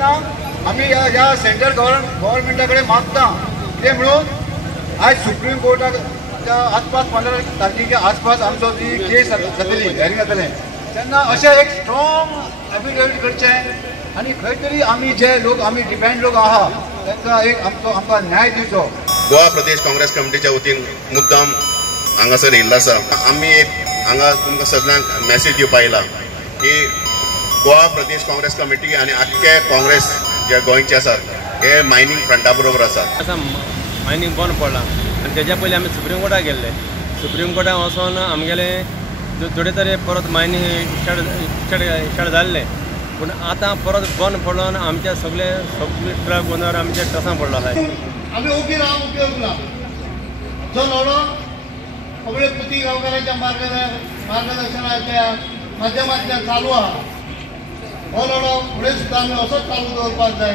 तेन्ना आमी ह्या सेंट्रल गव्हर्नमेंटा कडेन मागता कितें म्हणून आज सुप्रीम कोर्टाच्या आसपास 15 तारखेच्या आसपास आमचो ती केस जातली हियरिंग जातलें तेन्ना अशें एक स्ट्रॉंग एफिडेविट करचें आनी खंय तरी आमी जे लोक आमी डिपेंड लोक आहा तांकां एक आमकां न्याय दिवचो. गोवा प्रदेश काँग्रेस कमिटीच्या वतीन मुद्दाम हांगासर येयल्लो आसा. आमी एक हांगा तुमकां सगळ्यांक मॅसेज दिवपाक आयला की गोवा प्रदेश काँग्रेस कमिटी आनी आख्खे काँग्रेस जे गोंयचे आसात हे मायनींग फ्रंटा बरोबर आसात. मायनींग बंद पडला आनी तेज्या पयलीं आमी सुप्रीम कोर्टाक गेल्ले. सुप्रीम कोर्टाक वचून आमगेले थोडे तरी परत मायनींग स्टार्ट जाल्ले पूण आतां परत बंद पडलो आनी आमचे सगळे ट्रक ओनर आमचे ट्रसां पडलो आसा. आमी उबी रावन उपयोग ना. जो लढो सगळे प्रती गांवकारांच्या मार्गदर्शनाच्या माध्यमांतल्यान चालू आहा. हो लढो फुडें सुद्दां आमी असोच चालू दवरपाक जाय.